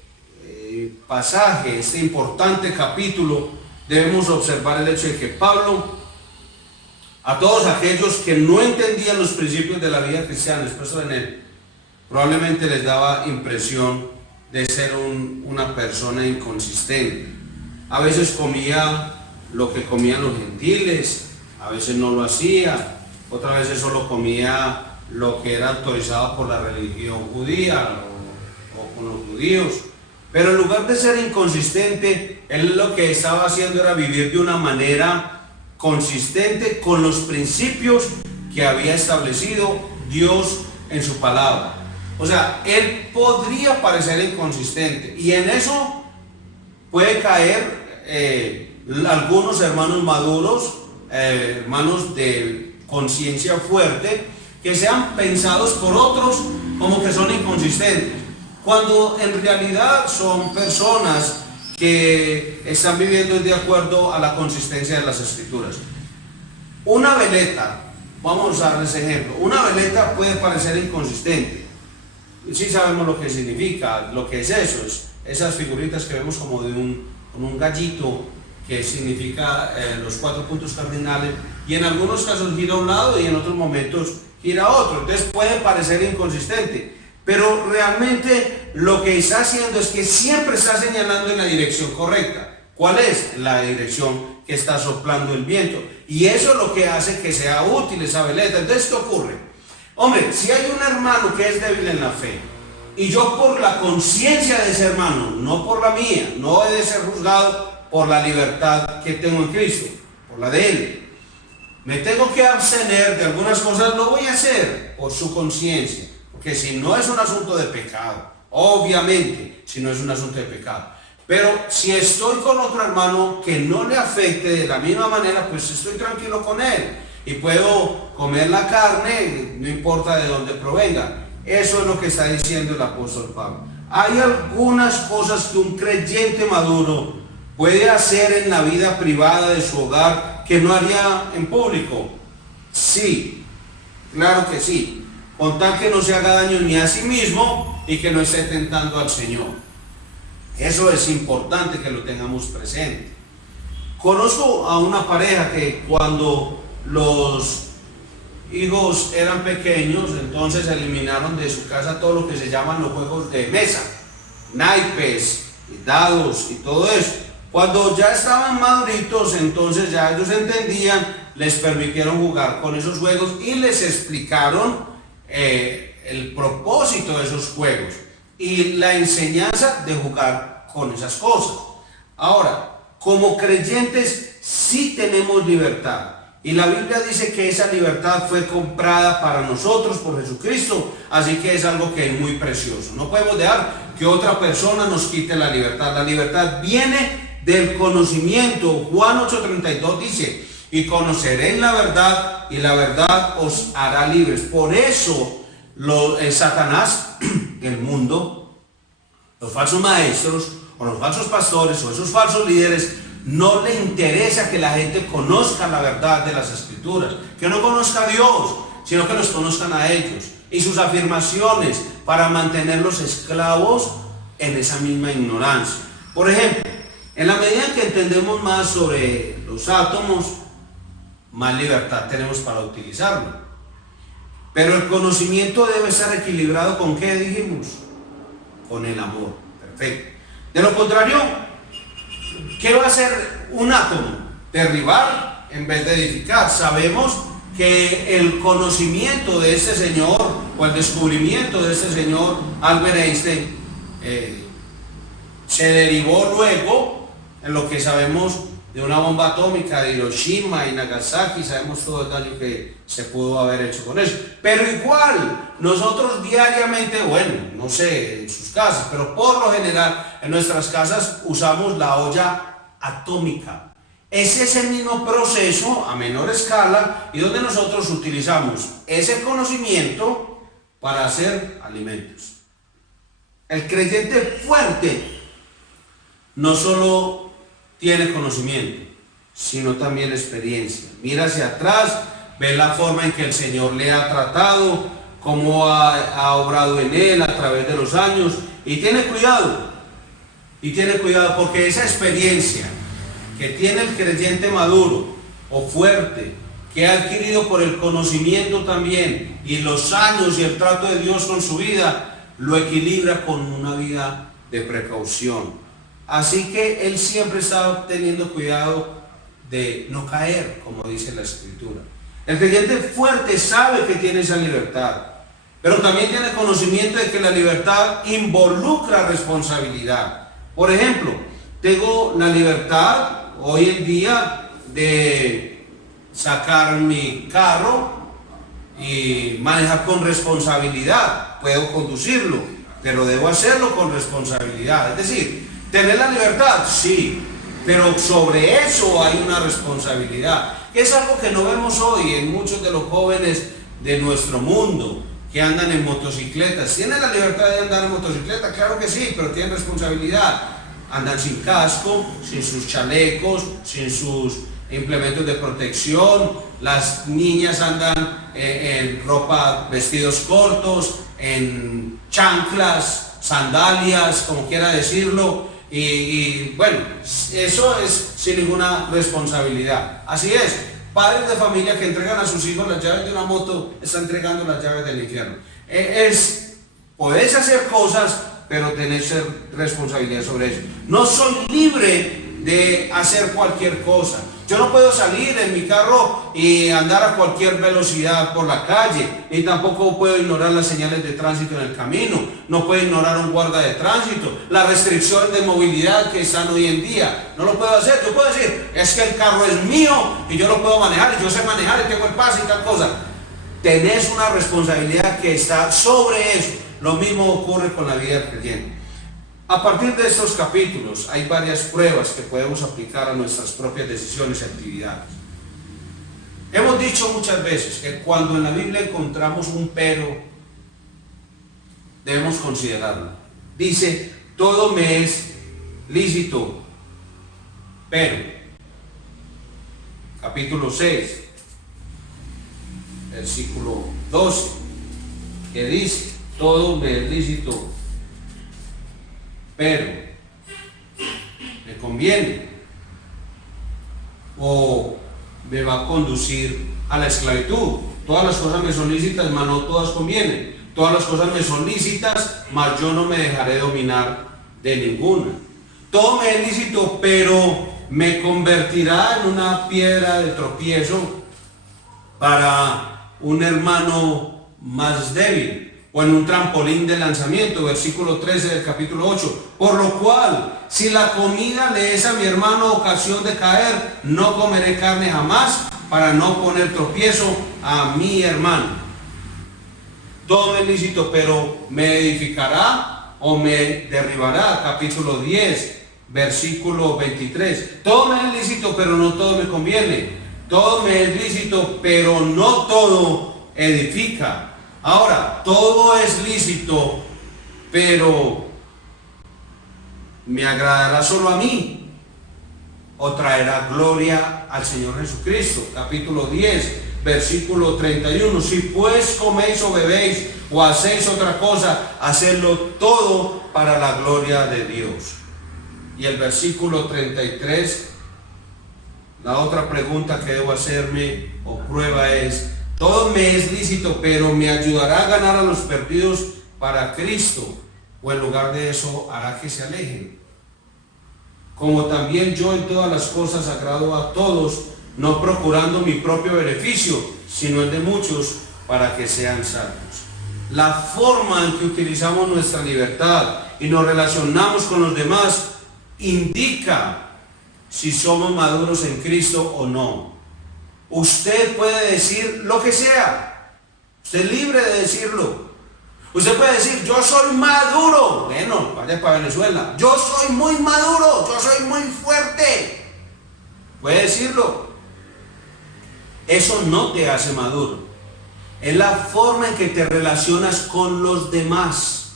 pasaje, este importante capítulo, debemos observar el hecho de que Pablo, a todos aquellos que no entendían los principios de la vida cristiana expresos en él, probablemente les daba impresión de ser una persona inconsistente. A veces comía lo que comían los gentiles, a veces no lo hacía, otras veces solo comía lo que era autorizado por la religión judía o con los judíos. Pero en lugar de ser inconsistente, él lo que estaba haciendo era vivir de una manera consistente con los principios que había establecido Dios en su palabra. O sea, él podría parecer inconsistente, y en eso puede caer algunos hermanos maduros, hermanos de conciencia fuerte, que sean pensados por otros como que son inconsistentes, cuando en realidad son personas que están viviendo de acuerdo a la consistencia de las Escrituras. Una veleta, vamos a usar ese ejemplo, una veleta puede parecer inconsistente. Sí sabemos lo que significa, lo que es eso, es esas figuritas que vemos como de un gallito, que significa los 4 puntos cardinales, y en algunos casos gira a un lado y en otros momentos gira a otro. Entonces puede parecer inconsistente, pero realmente lo que está haciendo es que siempre está señalando en la dirección correcta. ¿Cuál es? La dirección que está soplando el viento, y eso es lo que hace que sea útil esa veleta. Entonces, ¿qué ocurre? Hombre, si hay un hermano que es débil en la fe, y yo por la conciencia de ese hermano, no por la mía, no he de ser juzgado por la libertad que tengo en Cristo, por la de Él, me tengo que abstener de algunas cosas, lo voy a hacer por su conciencia, porque si no es un asunto de pecado, obviamente, si no es un asunto de pecado, pero si estoy con otro hermano que no le afecte de la misma manera, pues estoy tranquilo con él, y puedo comer la carne, no importa de dónde provenga. Eso es lo que está diciendo el apóstol Pablo. Hay algunas cosas que un creyente maduro puede hacer en la vida privada de su hogar que no haría en público. Sí, claro que sí, con tal que no se haga daño ni a sí mismo y que no esté tentando al Señor. Eso es importante que lo tengamos presente. Conozco a una pareja que cuando los hijos eran pequeños, entonces eliminaron de su casa todo lo que se llaman los juegos de mesa, naipes, dados y todo eso. Cuando ya estaban maduritos, entonces ya ellos entendían, les permitieron jugar con esos juegos y les explicaron el propósito de esos juegos y la enseñanza de jugar con esas cosas. Ahora, como creyentes sí tenemos libertad. Y la Biblia dice que esa libertad fue comprada para nosotros por Jesucristo, así que es algo que es muy precioso. No podemos dejar que otra persona nos quite la libertad. La libertad viene del conocimiento. Juan 8:32 dice: y conoceréis la verdad, y la verdad os hará libres. Por eso Satanás, el mundo, los falsos maestros, o los falsos pastores, o esos falsos líderes, no le interesa que la gente conozca la verdad de las Escrituras, que no conozca a Dios, sino que los conozcan a ellos. y sus afirmaciones para mantenerlos esclavos en esa misma ignorancia. Por ejemplo, en la medida que entendemos más sobre los átomos, más libertad tenemos para utilizarlo. Pero el conocimiento debe estar equilibrado ¿con qué dijimos? Con el amor. Perfecto. De lo contrario, ¿qué va a hacer un átomo? Derribar en vez de edificar. Sabemos que el conocimiento de este señor o el descubrimiento de este señor Albert Einstein se derivó luego en lo que sabemos de una bomba atómica de Hiroshima y Nagasaki. Sabemos todo el daño que se pudo haber hecho con eso. Pero igual, nosotros diariamente, bueno, no sé en sus casas, pero por lo general en nuestras casas usamos la olla atómica. Es ese mismo proceso a menor escala y donde nosotros utilizamos ese conocimiento para hacer alimentos. El creyente fuerte no solo tiene conocimiento, sino también experiencia. Mira hacia atrás, ve la forma en que el Señor le ha tratado, cómo ha obrado en él a través de los años, y tiene cuidado porque esa experiencia que tiene el creyente maduro o fuerte, que ha adquirido por el conocimiento también, y los años y el trato de Dios con su vida, lo equilibra con una vida de precaución. Así que él siempre está teniendo cuidado de no caer, como dice la Escritura. El creyente fuerte sabe que tiene esa libertad, pero también tiene conocimiento de que la libertad involucra responsabilidad. Por ejemplo, tengo la libertad hoy en día de sacar mi carro y manejar con responsabilidad. Puedo conducirlo, pero debo hacerlo con responsabilidad. Es decir, ¿tener la libertad? Sí, pero sobre eso hay una responsabilidad, que es algo que no vemos hoy en muchos de los jóvenes de nuestro mundo que andan en motocicletas. ¿Tienen la libertad de andar en motocicleta? Claro que sí, pero tienen responsabilidad. Andan sin casco, sin sus chalecos, sin sus implementos de protección. Las niñas andan en ropa, vestidos cortos, en chanclas, sandalias, como quiera decirlo. Y bueno, eso es sin ninguna responsabilidad. Así es, padres de familia que entregan a sus hijos las llaves de una moto, están entregando las llaves del infierno. Podés hacer cosas, pero tenés responsabilidad sobre eso. No soy libre de hacer cualquier cosa. Yo no puedo salir en mi carro y andar a cualquier velocidad por la calle, ni tampoco puedo ignorar las señales de tránsito en el camino, no puedo ignorar un guarda de tránsito, las restricciones de movilidad que están hoy en día, no lo puedo hacer. Yo puedo decir, es que el carro es mío y yo lo puedo manejar, y yo sé manejar y tengo el pase y tal cosa. Tenés una responsabilidad que está sobre eso. Lo mismo ocurre con la vida del creyente. A partir de estos capítulos hay varias pruebas que podemos aplicar a nuestras propias decisiones y actividades. Hemos dicho muchas veces que cuando en la Biblia encontramos un pero, debemos considerarlo. Dice, todo me es lícito, pero, capítulo 6, versículo 12, que dice, todo me es lícito, pero me conviene o me va a conducir a la esclavitud. Todas las cosas me son lícitas, mas no todas convienen. Todas las cosas me son lícitas, mas yo no me dejaré dominar de ninguna. Todo me es lícito, pero me convertirá en una piedra de tropiezo para un hermano más débil, o en un trampolín de lanzamiento. Versículo 13 del capítulo 8. Por lo cual, si la comida le es a mi hermano ocasión de caer, no comeré carne jamás, para no poner tropiezo a mi hermano. Todo me es lícito, pero me edificará o me derribará. Capítulo 10, versículo 23. Todo me es lícito, pero no todo me conviene. Todo me es lícito, pero no todo edifica. Ahora, todo es lícito, pero ¿me agradará solo a mí o traerá gloria al Señor Jesucristo? Capítulo 10, versículo 31. Si pues coméis o bebéis o hacéis otra cosa, hacedlo todo para la gloria de Dios. Y el versículo 33, la otra pregunta que debo hacerme o prueba es: todo me es lícito, pero ¿me ayudará a ganar a los perdidos para Cristo? ¿O en lugar de eso hará que se alejen? Como también yo en todas las cosas agrado a todos, no procurando mi propio beneficio, sino el de muchos, para que sean salvos. La forma en que utilizamos nuestra libertad y nos relacionamos con los demás indica si somos maduros en Cristo o no. Usted puede decir lo que sea, usted es libre de decirlo. Usted puede decir: yo soy maduro. Bueno, vaya para Venezuela. Yo soy muy maduro, yo soy muy fuerte. Puede decirlo. Eso no te hace maduro. Es la forma en que te relacionas con los demás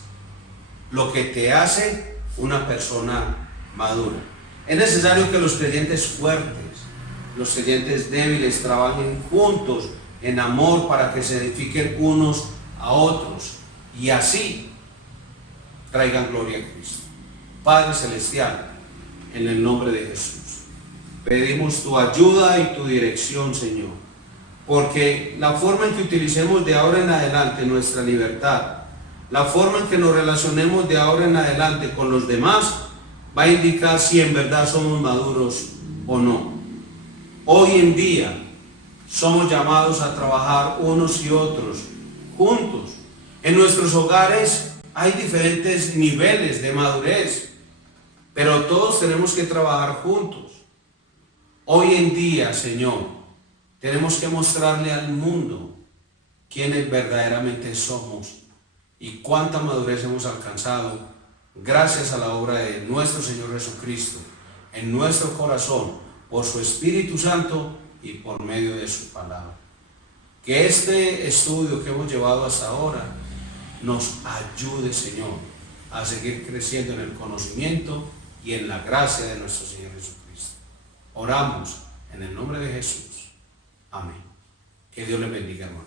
lo que te hace una persona madura. Es necesario que los creyentes fuertes, los creyentes débiles trabajen juntos en amor para que se edifiquen unos a otros y así traigan gloria a Cristo. Padre Celestial, en el nombre de Jesús, pedimos tu ayuda y tu dirección, Señor, porque la forma en que utilicemos de ahora en adelante nuestra libertad, la forma en que nos relacionemos de ahora en adelante con los demás, va a indicar si en verdad somos maduros o no. Hoy en día somos llamados a trabajar unos y otros juntos. En nuestros hogares hay diferentes niveles de madurez, pero todos tenemos que trabajar juntos. Hoy en día, Señor, tenemos que mostrarle al mundo quiénes verdaderamente somos y cuánta madurez hemos alcanzado gracias a la obra de nuestro Señor Jesucristo en nuestro corazón, por su Espíritu Santo y por medio de su palabra. Que este estudio que hemos llevado hasta ahora nos ayude, Señor, a seguir creciendo en el conocimiento y en la gracia de nuestro Señor Jesucristo. Oramos en el nombre de Jesús. Amén. Que Dios les bendiga, hermano.